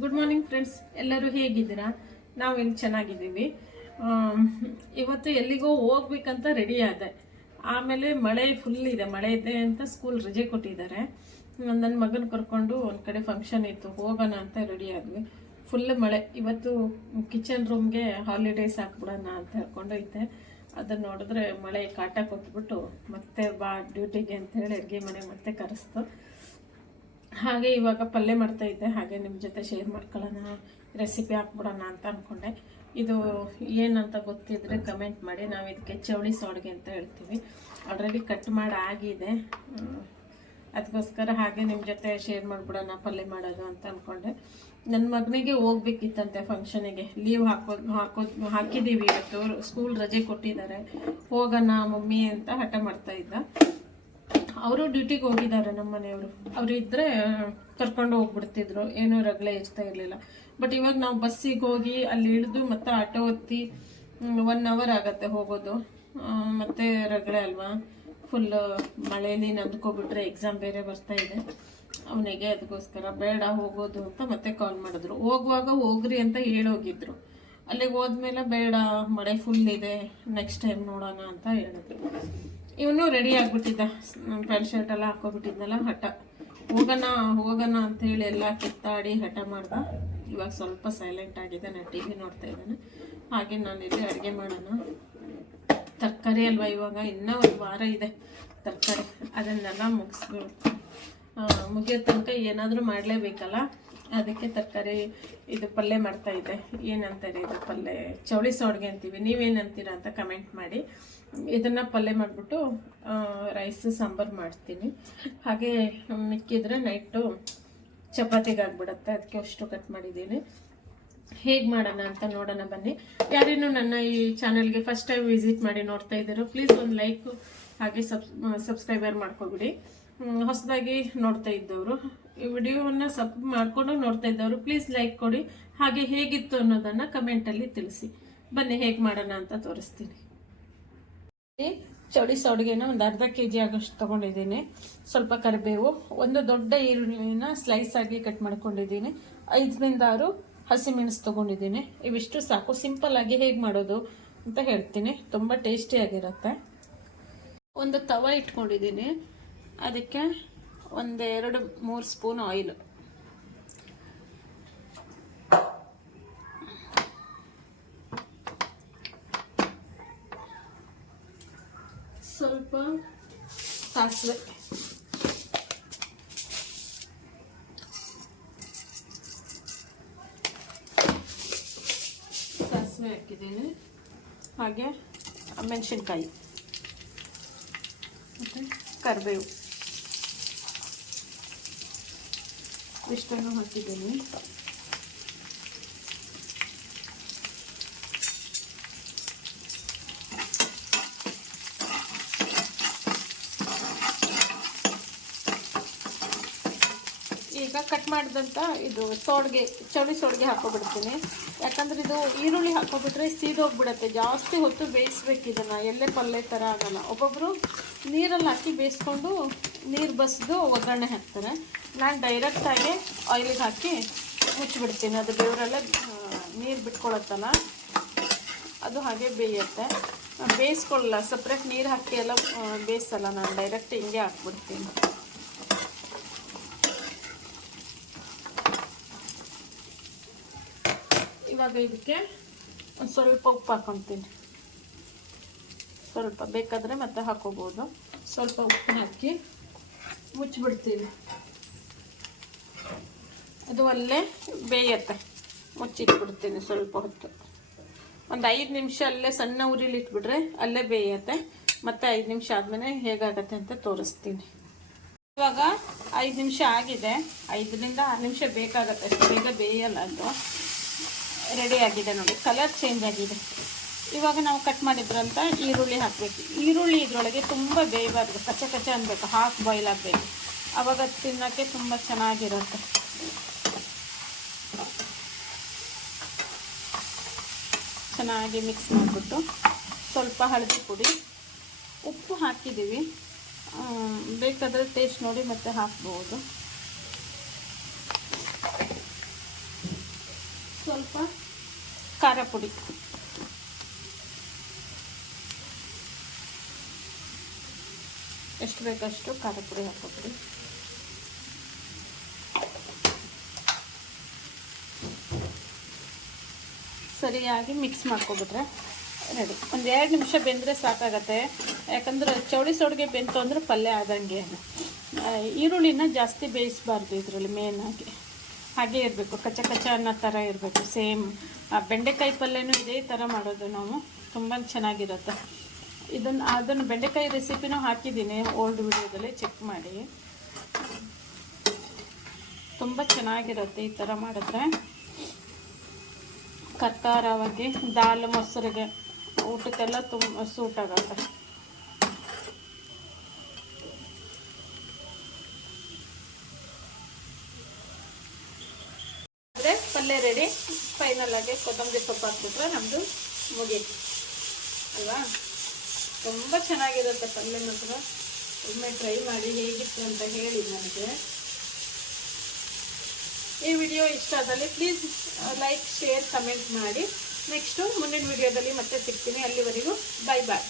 Good morning friends, ಎಲ್ಲರೂ ಹೇಗಿದ್ದೀರಾ? ನಾವು ಇಲ್ಲಿ ಚೆನ್ನಾಗಿದ್ದೀವಿ. ಇವತ್ತು ಎಲ್ಲಿಗೋ ಹೋಗ್ಬೇಕಂತ ರೆಡಿ ಆದೆ. ಆಮೇಲೆ ಮಳೆ ಫುಲ್ ಇದೆ, ಮಳೆ ಇದೆ ಅಂತ ಸ್ಕೂಲ್ ರಜೆ ಕೊಟ್ಟಿದ್ದಾರೆ. ನನ್ನ ಮಗನ ಕರ್ಕೊಂಡು ಒಂದು ಕಡೆ ಫಂಕ್ಷನ್ ಇತ್ತು, ಹೋಗೋಣ ಅಂತ ರೆಡಿ ಆದ್ವಿ. ಫುಲ್ ಮಳೆ. ಇವತ್ತು ಕಿಚನ್ ರೂಮ್ಗೆ ಹಾಲಿಡೇಸ್ ಹಾಕ್ಬಿಡೋಣ ಅಂತ ಹೇಳ್ಕೊಂಡೈತೆ. ಅದನ್ನು ನೋಡಿದ್ರೆ ಮಳೆ ಕಾಟ ಕೊಟ್ಬಿಟ್ಟು ಮತ್ತೆ ಬಾ ಡ್ಯೂಟಿಗೆ ಅಂತ ಹೇಳಿ ಅಡುಗೆ ಮನೆ ಮತ್ತೆ ಕರೆಸ್ತು. ಹಾಗೆ ಇವಾಗ ಪಲ್ಯ ಮಾಡ್ತಾ ಇದ್ದೆ, ಹಾಗೆ ನಿಮ್ಮ ಜೊತೆ ಶೇರ್ ಮಾಡ್ಕೊಳ್ಳೋಣ, ರೆಸಿಪಿ ಹಾಕ್ಬಿಡೋಣ ಅಂತ ಅಂದ್ಕೊಂಡೆ. ಇದು ಏನಂತ ಗೊತ್ತಿದ್ರೆ ಕಮೆಂಟ್ ಮಾಡಿ. ನಾವು ಇದಕ್ಕೆ ಚವಳಿ ಸೋಡ್ಗೆ ಅಂತ ಹೇಳ್ತೀವಿ. ಆಲ್ರೆಡಿ ಕಟ್ ಮಾಡಿ ಆಗಿದೆ, ಅದಕ್ಕೋಸ್ಕರ ಹಾಗೆ ನಿಮ್ಮ ಜೊತೆ ಶೇರ್ ಮಾಡಿಬಿಡೋಣ ಪಲ್ಯ ಮಾಡೋದು ಅಂತ ಅಂದ್ಕೊಂಡೆ. ನನ್ನ ಮಗನಿಗೆ ಹೋಗ್ಬೇಕಿತ್ತಂತೆ ಫಂಕ್ಷನಿಗೆ, ಲೀವ್ ಹಾಕಿದ್ದೀವಿ. ಇವತ್ತು ಸ್ಕೂಲ್ ರಜೆ ಕೊಟ್ಟಿದ್ದಾರೆ, ಹೋಗೋಣ ಮಮ್ಮಿ ಅಂತ ಹಠ ಮಾಡ್ತಾ ಇದ್ದ. ಅವರು ಡ್ಯೂಟಿಗೆ ಹೋಗಿದ್ದಾರೆ, ನಮ್ಮ ಮನೆಯವರು. ಅವರು ಇದ್ದರೆ ಕರ್ಕೊಂಡು ಹೋಗ್ಬಿಡ್ತಿದ್ರು, ಏನೂ ರಗಳೆ ಇರ್ತಾ ಇರಲಿಲ್ಲ. ಬಟ್ ಇವಾಗ ನಾವು ಬಸ್ಸಿಗೆ ಹೋಗಿ ಅಲ್ಲಿ ಇಳಿದು ಮತ್ತೆ ಆಟೋ ಹತ್ತಿ 1 ಅವರ್ ಆಗುತ್ತೆ ಹೋಗೋದು. ಮತ್ತು ರಗಳೆ ಅಲ್ವಾ, ಫುಲ್ ಮಳೆಯಲ್ಲಿ ನಂದ್ಕೊಬಿಟ್ರೆ ಎಕ್ಸಾಮ್ ಬೇರೆ ಬರ್ತಾ ಇದೆ ಅವನಿಗೆ. ಅದಕ್ಕೋಸ್ಕರ ಬೇಡ ಹೋಗೋದು ಅಂತ ಮತ್ತೆ ಕಾಲ್ ಮಾಡಿದ್ರು. ಹೋಗುವಾಗ ಹೋಗ್ರಿ ಅಂತ ಹೇಳೋಗಿದ್ರು. ಅಲ್ಲಿಗೆ ಹೋದ್ಮೇಲೆ ಬೇಡ, ಮಳೆ ಫುಲ್ ಇದೆ, ನೆಕ್ಸ್ಟ್ ಟೈಮ್ ನೋಡೋಣ ಅಂತ ಹೇಳಿದ್ರು. ಇವನು ರೆಡಿ ಆಗಿಬಿಟ್ಟಿದ್ದ, ಪ್ಯಾಂಟ್ ಶರ್ಟ್ ಎಲ್ಲ ಹಾಕೋಬಿಟ್ಟಿದ್ನಲ್ಲ, ಹಠ ಹೋಗೋಣ ಅಂತ ಹೇಳಿ ಎಲ್ಲ ಕಿತ್ತಾಡಿ ಹಠ ಮಾಡ್ದ. ಇವಾಗ ಸ್ವಲ್ಪ ಸೈಲೆಂಟ್ ಆಗಿದೆ, ನಾನು ಟಿ ವಿ ನೋಡ್ತಾ ಇದ್ದಾನೆ. ಹಾಗೆ ನಾನಿಲ್ಲಿ ಅಡುಗೆ ಮಾಡೋಣ. ತರಕಾರಿ ಅಲ್ವಾ, ಇವಾಗ ಇನ್ನೂ 1 ವಾರ ಇದೆ ತರಕಾರಿ, ಅದನ್ನೆಲ್ಲ ಮುಗಿಯೋ ತನಕ ಏನಾದರೂ ಮಾಡಲೇಬೇಕಲ್ಲ. ಅದಕ್ಕೆ ತರಕಾರಿ ಇದು ಪಲ್ಯ ಮಾಡ್ತಾ ಇದ್ದೆ. ಏನಂತಾರೆ ಇದು ಪಲ್ಯ? ಚವಳಿ ಸೋಡ್ಗೆ ಅಂತೀವಿ, ನೀವೇನಂತೀರ ಅಂತ ಕಮೆಂಟ್ ಮಾಡಿ. ಇದನ್ನು ಪಲ್ಯ ಮಾಡಿಬಿಟ್ಟು ರೈಸ್ ಸಾಂಬಾರು ಮಾಡ್ತೀನಿ. ಹಾಗೆ ಮಿಕ್ಕಿದ್ರೆ ನೈಟು ಚಪಾತಿಗೆ ಆಗಿಬಿಡುತ್ತೆ, ಅದಕ್ಕೆ ಅಷ್ಟು ಕಟ್ ಮಾಡಿದ್ದೀನಿ. ಹೇಗೆ ಮಾಡೋಣ ಅಂತ ನೋಡೋಣ ಬನ್ನಿ. ಯಾರೇನು ನನ್ನ ಈ ಚಾನಲ್ಗೆ ಫಸ್ಟ್ ಟೈಮ್ ವಿಸಿಟ್ ಮಾಡಿ ನೋಡ್ತಾ ಇದ್ದೀರೋ ಪ್ಲೀಸ್ ಒಂದು ಲೈಕ್ ಹಾಗೆ ಸಬ್ಸ್ಕ್ರೈಬರ್ ಮಾಡ್ಕೊಬಿಡಿ. ಹೊಸದಾಗಿ ನೋಡ್ತಾ ಇದ್ದವರು, ಈ ವಿಡಿಯೋವನ್ನು ಮಾಡ್ಕೊಂಡು ನೋಡ್ತಾ ಇದ್ದವರು ಪ್ಲೀಸ್ ಲೈಕ್ ಕೊಡಿ. ಹಾಗೆ ಹೇಗಿತ್ತು ಅನ್ನೋದನ್ನು ಕಮೆಂಟಲ್ಲಿ ತಿಳಿಸಿ. ಬನ್ನಿ ಹೇಗೆ ಮಾಡೋಣ ಅಂತ ತೋರಿಸ್ತೀನಿ. ಚೌಳಿ ಸೌಡಿಗೆನ ಒಂದು ಅರ್ಧ kg ಆಗೋಷ್ಟು ತೊಗೊಂಡಿದ್ದೀನಿ. ಸ್ವಲ್ಪ ಕರಿಬೇವು, ಒಂದು ದೊಡ್ಡ ಈರುಳ್ಳಿನ ಸ್ಲೈಸ್ ಆಗಿ ಕಟ್ ಮಾಡ್ಕೊಂಡಿದ್ದೀನಿ. 5ರಿಂದ 6 ಹಸಿಮೆಣಸು ತೊಗೊಂಡಿದ್ದೀನಿ. ಇವಿಷ್ಟು ಸಾಕು. ಸಿಂಪಲ್ ಆಗಿ ಹೇಗೆ ಮಾಡೋದು ಅಂತ ಹೇಳ್ತೀನಿ, ತುಂಬ ಟೇಸ್ಟಿಯಾಗಿರುತ್ತೆ. ಒಂದು ತವ ಇಟ್ಕೊಂಡಿದ್ದೀನಿ, ಅದಕ್ಕೆ 1-2-3 ಸ್ಪೂನ್ ಆಯಿಲ್, ಸ್ವಲ್ಪ ಸಾಸಿವೆ, ಹಾಕಿದ್ದೀನಿ. ಹಾಗೆ ಮೆಣಸಿನ್ಕಾಯಿ ಮತ್ತು ಕರಿಬೇವು ಇಷ್ಟನ್ನು ಹಾಕಿದ್ದೀನಿ. ಈಗ ಕಟ್ ಮಾಡಿದಂಥ ಇದು ಚೌಳಿ ಸೋಡ್ಗೆ ಹಾಕೋಬಿಡ್ತೀನಿ. ಯಾಕಂದರೆ ಇದು ಈರುಳ್ಳಿ ಹಾಕೋಬಿಟ್ರೆ ಸೀದೋಗ್ಬಿಡುತ್ತೆ, ಜಾಸ್ತಿ ಹೊತ್ತು ಬೇಯಿಸ್ಬೇಕು. ಇದನ್ನು ಎಲ್ಲೇ ಪಲ್ಯ ಥರ ಆಗಲ್ಲ. ಒಬ್ಬೊಬ್ಬರು ನೀರಲ್ಲಿ ಹಾಕಿ ಬೇಯಿಸ್ಕೊಂಡು ನೀರು ಬಸಿದು ಒಗ್ಗರಣೆ ಹಾಕ್ತಾರೆ. ನಾನು ಡೈರೆಕ್ಟಾಗಿ ಆಯಿಲಿಗೆ ಹಾಕಿ ಮುಚ್ಚಿಬಿಡ್ತೀನಿ. ಅದು ಬೆವರೆಲ್ಲ ನೀರು ಬಿಟ್ಕೊಳತ್ತಲ್ಲ, ಅದು ಹಾಗೆ ಬೇಯುತ್ತೆ. ಬೇಯಿಸ್ಕೊಳ್ಳಲ್ಲ, ಸಪ್ರೇಟ್ ನೀರು ಹಾಕಿ ಎಲ್ಲ ಬೇಯಿಸಲ್ಲ, ನಾನು ಡೈರೆಕ್ಟ್ ಹಿಂಗೆ ಹಾಕ್ಬಿಡ್ತೀನಿ. ಇವಾಗ ಇದಕ್ಕೆ ಒಂದು ಸ್ವಲ್ಪ ಉಪ್ಪು ಹಾಕ್ಕೊತೀನಿ. ಸ್ವಲ್ಪ ಬೇಕಾದರೆ ಮತ್ತೆ ಹಾಕೋಬೋದು. ಸ್ವಲ್ಪ ಉಪ್ಪು ಹಾಕಿ ಮುಚ್ಚಿಬಿಡ್ತೀನಿ. ಅದು ಅಲ್ಲೇ ಬೇಯುತ್ತೆ, ಮುಚ್ಚಿಟ್ಬಿಡ್ತೀನಿ ಸ್ವಲ್ಪ ಹೊತ್ತು. ಒಂದು 5 ನಿಮಿಷ ಅಲ್ಲೇ ಸಣ್ಣ ಉರಿಲಿ ಇಟ್ಬಿಟ್ರೆ ಅಲ್ಲೇ ಬೇಯುತ್ತೆ. ಮತ್ತು 5 ನಿಮಿಷ ಆದಮೇಲೆ ಹೇಗಾಗತ್ತೆ ಅಂತ ತೋರಿಸ್ತೀನಿ. ಇವಾಗ 5 ನಿಮಿಷ ಆಗಿದೆ. 5ರಿಂದ 6 ನಿಮಿಷ ಬೇಕಾಗತ್ತೆ, ಅಷ್ಟು ಬೇಗ ಬೇಯಲ್ಲ. ಅದು ರೆಡಿ ಆಗಿದೆ ನೋಡಿ, ಕಲರ್ ಚೇಂಜ್ ಆಗಿದೆ. ಇವಾಗ ನಾವು ಕಟ್ ಮಾಡಿದ್ರಂತ ಈರುಳ್ಳಿ ಹಾಕಬೇಕು. ಈರುಳ್ಳಿ ಇದರೊಳಗೆ ತುಂಬ ಬೇಯಬಾರ್ದು, ಕಚ್ಚ ಅನ್ಬೇಕು, ಹಾಫ್ ಬಾಯ್ಲ್ ಆಗಬೇಕು. ಆವಾಗ ತಿನ್ನೋಕ್ಕೆ ತುಂಬ ಚೆನ್ನಾಗಿರುತ್ತೆ. ಚೆನ್ನಾಗಿ ಮಿಕ್ಸ್ ಮಾಡಿಬಿಟ್ಟು ಸ್ವಲ್ಪ ಹಳದಿ ಪುಡಿ, ಉಪ್ಪು ಹಾಕಿದ್ದೀವಿ. ಬೇಕಾದರೆ ಟೇಸ್ಟ್ ನೋಡಿ ಮತ್ತೆ ಹಾಕ್ಬೋದು. ಸ್ವಲ್ಪ ಖಾರ ಪುಡಿ, ಎಷ್ಟು ಬೇಕಷ್ಟು ಖಾರ ಪುಡಿ ಹಾಕೋಬಿಡಿ. ಸರಿಯಾಗಿ ಮಿಕ್ಸ್ ಮಾಡ್ಕೊಬಿಟ್ರೆ ರೆಡಿ. ಒಂದು 2 ನಿಮಿಷ ಬೆಂದರೆ ಸಾಕಾಗತ್ತೆ. ಯಾಕಂದರೆ ಚೌಳಿ ಸೋಡಿಗೆ ಬೆಂತು ಅಂದರೆ ಪಲ್ಯ ಆದಂಗೆ. ಈರುಳ್ಳಿನ ಜಾಸ್ತಿ ಬೇಯಿಸಬಾರ್ದು ಇದರಲ್ಲಿ, ಮೇನಾಗಿ ಹಾಗೇ ಇರಬೇಕು, ಕಚ್ಚ ಕಚ್ಚ ಅನ್ನೋ ಥರ ಇರಬೇಕು. ಸೇಮ್ ಬೆಂಡೆಕಾಯಿ ಪಲ್ಯನೂ ಇದೇ ಥರ ಮಾಡೋದು ನಾವು, ತುಂಬ ಚೆನ್ನಾಗಿರುತ್ತೆ. ಅದನ್ನು ಬೆಂಡೆಕಾಯಿ ರೆಸಿಪಿನೂ ಹಾಕಿದ್ದೀನಿ ಓಲ್ಡ್ ವಿಡಿಯೋದಲ್ಲಿ, ಚೆಕ್ ಮಾಡಿ. ತುಂಬ ಚೆನ್ನಾಗಿರುತ್ತೆ ಈ ಥರ ಮಾಡಿದ್ರೆ. ಖಾರವಾಗಿ ದಾಲ್ ಮೊಸರಿಗೆ ಊಟಕ್ಕೆಲ್ಲ ತುಂಬ ಸೂಟ್ ಆಗುತ್ತೆ. ಅಂದರೆ ಪಲ್ಯ ರೆಡಿ. ಫೈನಲ್ ಆಗಿ ಕೊತ್ತಂಬರಿ ಸೊಪ್ಪು ಹಾಕ್ಬಿಟ್ರೆ ನಮ್ಮದು ಮುಗೀತು ಅಲ್ವಾ. ತುಂಬ ಚೆನ್ನಾಗಿರುತ್ತೆ ಪಲ್ಯ. ಮಾತ್ರ ಒಮ್ಮೆ ಟ್ರೈ ಮಾಡಿ ಹೇಗಿತ್ತು ಅಂತ ಹೇಳಿ ನನಗೆ. ಈ ವಿಡಿಯೋ ಇಷ್ಟ ಆದಲ್ಲಿ ಪ್ಲೀಸ್ ಲೈಕ್, ಶೇರ್, ಕಮೆಂಟ್ ಮಾಡಿ. ನೆಕ್ಸ್ಟು ಮುಂದಿನ ವಿಡಿಯೋದಲ್ಲಿ ಮತ್ತೆ ಸಿಗ್ತೀನಿ. ಅಲ್ಲಿವರೆಗೂ ಬಾಯ್ ಬಾಯ್.